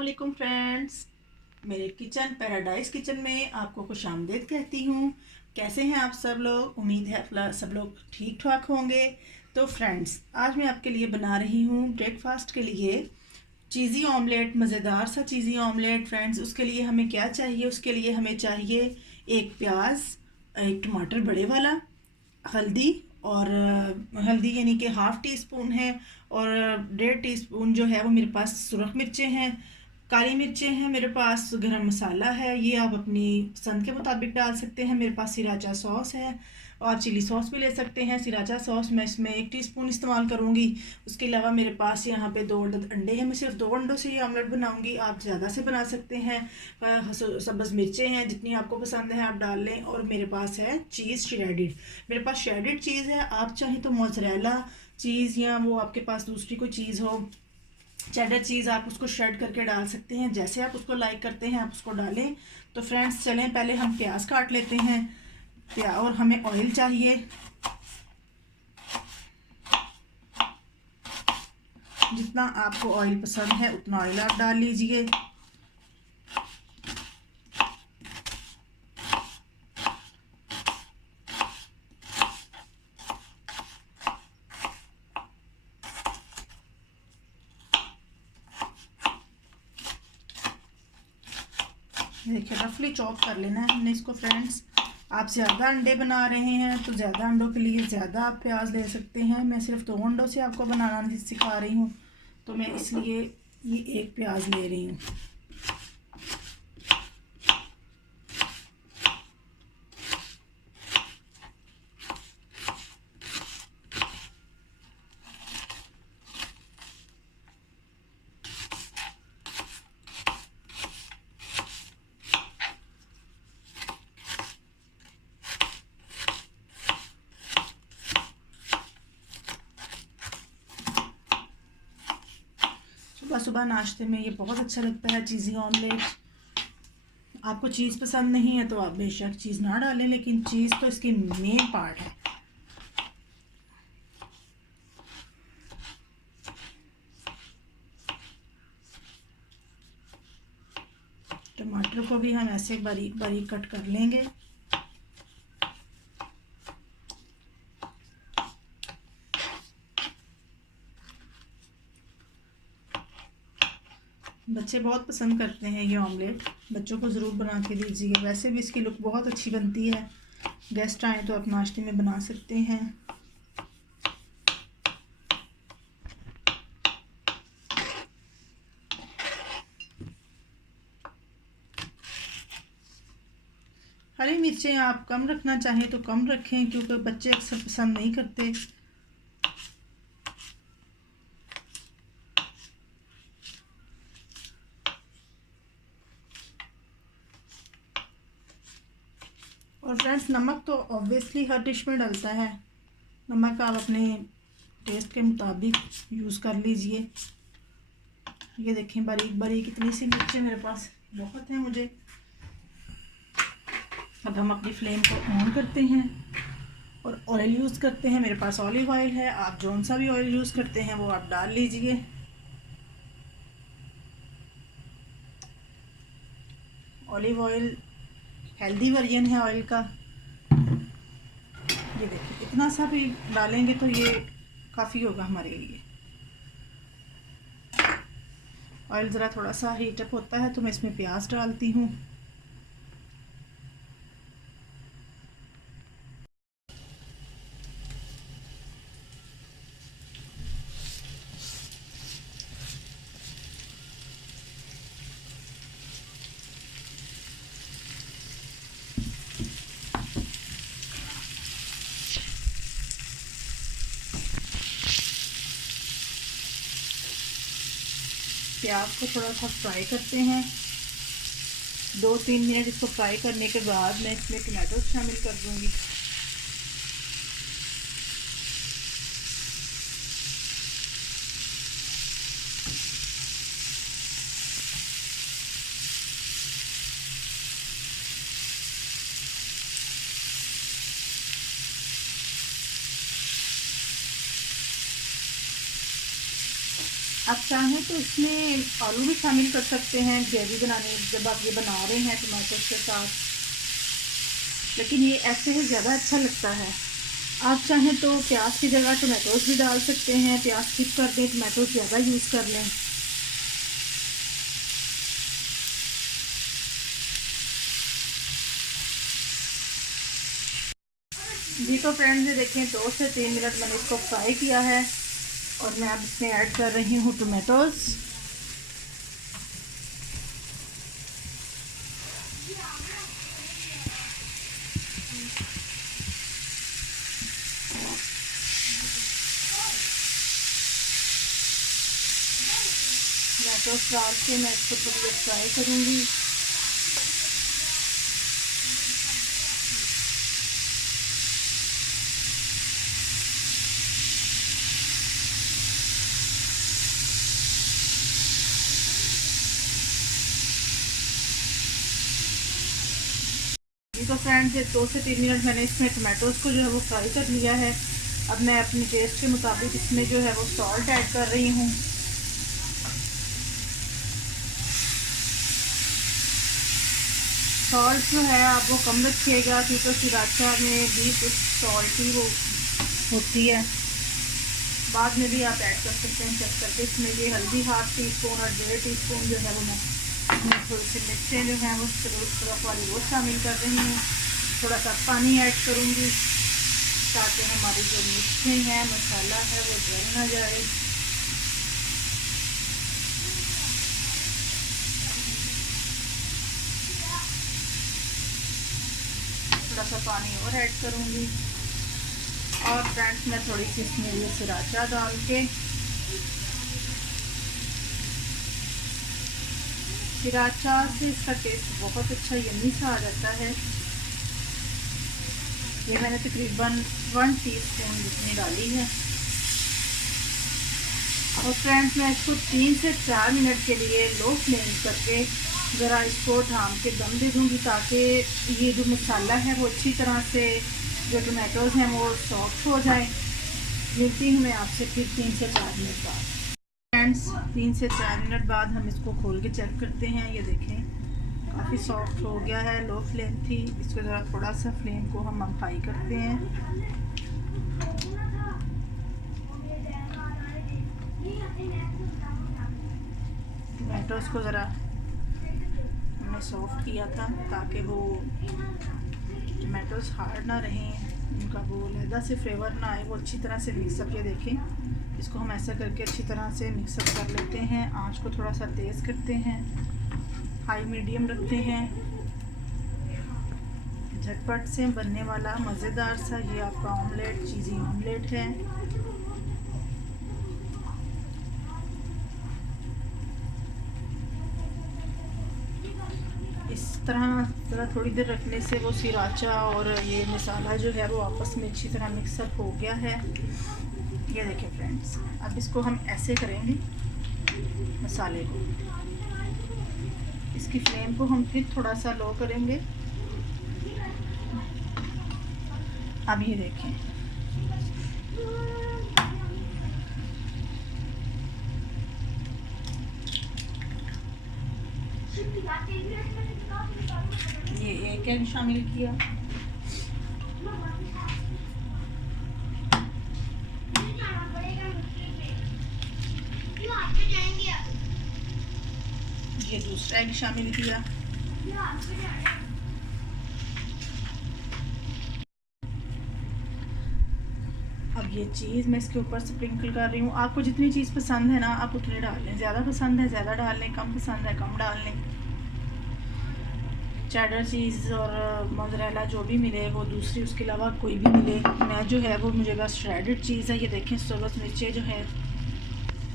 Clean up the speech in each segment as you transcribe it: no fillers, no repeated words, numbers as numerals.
अस्सलामुअलैकुम फ्रेंड्स, मेरे kitchen paradise kitchen में आपको खुशामदीद कहती हूँ। कैसे हैं आप सब लोग? उम्मीद है सब लोग ठीक ठाक होंगे। तो फ्रेंड्स, आज मैं आपके लिए बना रही हूँ ब्रेकफास्ट के लिए चीज़ी ऑमलेट, मज़ेदार सा चीज़ी ऑमलेट। फ्रेंड्स, उसके लिए हमें क्या चाहिए? उसके लिए हमें चाहिए एक प्याज, एक टमाटर बड़े वाला, हल्दी, और हल्दी यानी कि हाफ़ टी स्पून है, और 1.5 टीस्पून जो है वो मेरे पास सुरख मिर्चें हैं, काली मिर्चें हैं, मेरे पास गरम मसाला है, ये आप अपनी पसंद के मुताबिक डाल सकते हैं। मेरे पास सिराचा सॉस है, और चिली सॉस भी ले सकते हैं। सिराचा सॉस मैं इसमें 1 टीस्पून इस्तेमाल करूँगी। उसके अलावा मेरे पास यहाँ पे 2 अंडे हैं। मैं सिर्फ 2 अंडों से ये ऑमलेट बनाऊँगी, आप ज़्यादा से बना सकते हैं। सब्ज़ मिर्चें हैं, जितनी आपको पसंद है आप डाल लें। और मेरे पास है चीज़ श्रेडिड, मेरे पास श्रेडिड चीज़ है। आप चाहें तो मोज़रेला चीज़ या वो आपके पास दूसरी कोई चीज़ हो, चेडर चीज़, आप उसको श्रेड करके डाल सकते हैं। जैसे आप उसको लाइक करते हैं आप उसको डालें। तो फ्रेंड्स चलें, पहले हम प्याज काट लेते हैं। और हमें ऑयल चाहिए, जितना आपको ऑयल पसंद है उतना ऑयल आप डाल लीजिए। देखिए रफली चॉप कर लेना है हमने इसको। फ्रेंड्स, आप ज़्यादा अंडे बना रहे हैं तो ज़्यादा अंडों के लिए ज़्यादा आप प्याज ले सकते हैं। मैं सिर्फ 2 अंडों से आपको बनाना सिखा रही हूँ, तो मैं इसलिए ये एक प्याज ले रही हूँ। सुबह सुबह नाश्ते में ये बहुत अच्छा लगता है चीज़ी ऑमलेट। आपको चीज़ पसंद नहीं है तो आप बेशक चीज़ ना डालें, लेकिन चीज़ तो इसकी मेन पार्ट है। टमाटर को भी हम ऐसे बारीक बारीक कट कर लेंगे। बच्चे बहुत पसंद करते हैं ये ऑमलेट, बच्चों को ज़रूर बना के दीजिए। वैसे भी इसकी लुक बहुत अच्छी बनती है, गेस्ट आए तो आप नाश्ते में बना सकते हैं। हरी मिर्चें आप कम रखना चाहें तो कम रखें, क्योंकि बच्चे अक्सर पसंद नहीं करते। और फ्रेंड्स, नमक तो ऑब्वियसली हर डिश में डलता है। नमक आप अपने टेस्ट के मुताबिक यूज़ कर लीजिए। ये देखें बारीक बारीक इतनी सी मिर्चें मेरे पास बहुत हैं मुझे। अब हम अपनी फ्लेम को ऑन करते हैं और ऑयल यूज़ करते हैं। मेरे पास ऑलिव ऑयल है, आप जौन सा भी ऑयल यूज़ करते हैं वो आप डाल लीजिए। ऑलिव ऑयल हेल्दी वर्जन है ऑयल का। ये देखिए इतना सा भी डालेंगे तो ये काफ़ी होगा हमारे लिए। ऑयल ज़रा थोड़ा सा हीटअप होता है तो मैं इसमें प्याज डालती हूँ। प्याज को थोड़ा सा फ्राई करते हैं। 2-3 मिनट इसको फ्राई करने के बाद मैं इसमें टमाटो शामिल कर दूंगी। आप चाहें तो इसमें आलू भी शामिल कर सकते हैं ग्रेवी बनाने जब आप ये बना रहे हैं टमाटो के साथ, लेकिन ये ऐसे ही ज़्यादा अच्छा लगता है। आप चाहें तो प्याज की जगह टमाटोज़ भी डाल सकते हैं, प्याज स्किप कर दें, टमाटोज़ ज़्यादा यूज़ कर लें। जी तो फ्रेंड्स ये देखें 2 से 3 मिनट मैंने इसको फ्राई किया है और मैं अब इसमें ऐड कर रही हूँ टमाटोज़। टमाटोज़ डाल के मैं इसको थोड़ी देर फ्राई करूँगी। तो फ्रेंड्स ये 2 से 3 मिनट मैंने इसमें टमाटोज़ को जो है वो फ्राई कर लिया है। अब मैं अपनी टेस्ट के मुताबिक इसमें जो है वो सॉल्ट ऐड कर रही हूँ। सॉल्ट जो है आप वो कम रखिएगा क्योंकि सिराचा में भी कुछ सॉल्ट ही वो होती है। बाद में भी आप ऐड कर सकते हैं चेक करके। इसमें ये हल्दी 1/2 टीस्पून और 1.5 टीस्पून जो है वो मैं थोड़ी सी मिर्चें जो हैं वो तरफ वाली वो शामिल कर रही हूँ। थोड़ा सा पानी ऐड करूँगी ताकि हमारी जो मिर्चें हैं मसाला है वो जल ना जाए। थोड़ा सा पानी और ऐड करूँगी और फ्रेंड्स मैं थोड़ी सी इसमें ये सिराचा डाल के, सिराचा से इसका टेस्ट बहुत अच्छा यम्मी सा आ जाता है। ये मैंने तकरीबन 1 टीस्पून जितनी डाली है और फ्रेंड्स मैं इसको 3 से 4 मिनट के लिए लो फ्लेम करके ज़रा इसको ढाम के दम दे दूँगी ताकि ये जो मसाला है वो अच्छी तरह से, जो टमाटोज़ हैं वो सॉफ्ट हो जाए। मिलती हूँ मैं आपसे फिर 3 से 4 मिनट बाद। फ्रेंड्स 3 से 4 मिनट बाद हम इसको खोल के चेक करते हैं। ये देखें काफ़ी सॉफ्ट हो गया है। लो फ्लेम थी, इसको ज़रा थोड़ा सा फ्लेम को हम हाई करते हैं। टमाटोज़ को ज़रा हमने सॉफ्ट किया था ताकि वो टमाटोज़ हार्ड ना रहें, उनका वो लहदा से फ्लेवर ना आए, वो अच्छी तरह से मिक्सअप। ये देखें इसको हम ऐसा करके अच्छी तरह से मिक्सअप कर लेते हैं। आंच को थोड़ा सा तेज़ करते हैं, हाई मीडियम रखते हैं। झटपट से बनने वाला मज़ेदार सा ये आपका ऑमलेट, चीज़ी ऑमलेट है। इस तरह ज़रा थोड़ी देर रखने से वो सिराचा और ये मसाला जो है वो आपस में अच्छी तरह मिक्सअप हो गया है। ये देखिए फ्रेंड्स, अब इसको हम ऐसे करेंगे मसाले को, इसकी फ्लेम को हम फिर थोड़ा सा लो करेंगे। अब ये देखें ये एक एग शामिल किया, ये दूसरा एग शामिल किया, अब ये चीज़ मैं इसके ऊपर स्प्रिंकल कर रही हूँ। आपको जितनी चीज़ पसंद है ना आप उतनी डाल लें, ज़्यादा पसंद है ज़्यादा डाल लें, कम पसंद है कम डाल लें। चेडर चीज़ और मोज़रेला जो भी मिले वो दूसरी, उसके अलावा कोई भी मिले। मैं जो है वो मुझे बस श्रेडेड चीज़ है। ये देखें सोलस मिर्चें जो है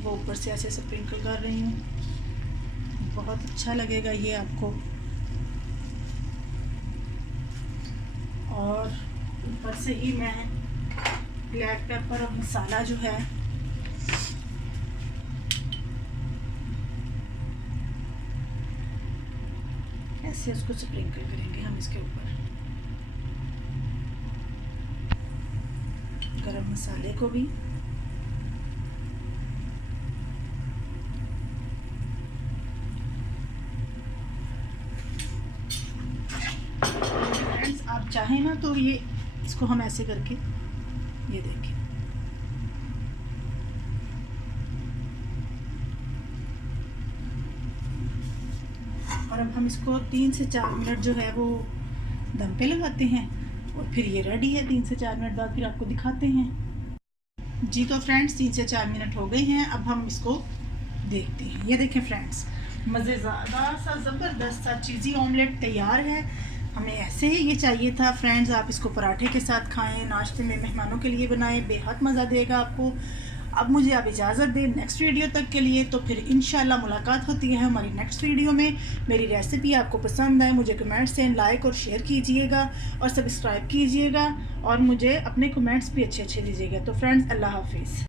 वो ऊपर से ऐसे स्प्रिंकल कर रही हूँ, बहुत अच्छा लगेगा ये आपको। और ऊपर से ही मैं ब्लैक पेपर और मसाला जो है ऐसे उसको स्प्रिंकल करेंगे हम इसके ऊपर। गरम मसाले को भी आप चाहें ना तो ये इसको हम ऐसे करके, ये देखें, और अब हम इसको 3 से 4 मिनट जो है वो दम पे लगाते हैं और फिर ये रेडी है। 3 से 4 मिनट बाद फिर आपको दिखाते हैं। जी तो फ्रेंड्स 3 से 4 मिनट हो गए हैं, अब हम इसको देखते हैं। ये देखें फ्रेंड्स, मज़ेदार सा ज़बरदस्त सा चीज़ी ऑमलेट तैयार है। हमें ऐसे ही ये चाहिए था फ्रेंड्स। आप इसको पराठे के साथ खाएं, नाश्ते में मेहमानों के लिए बनाएं, बेहद मज़ा देगा आपको। अब मुझे आप इजाज़त दें नेक्स्ट वीडियो तक के लिए, तो फिर इंशाल्लाह मुलाकात होती है हमारी नेक्स्ट वीडियो में। मेरी रेसिपी आपको पसंद आए मुझे कमेंट्स से लाइक और शेयर कीजिएगा और सब्सक्राइब कीजिएगा और मुझे अपने कमेंट्स भी अच्छे अच्छे दीजिएगा। तो फ्रेंड्स अल्लाह हाफिज़।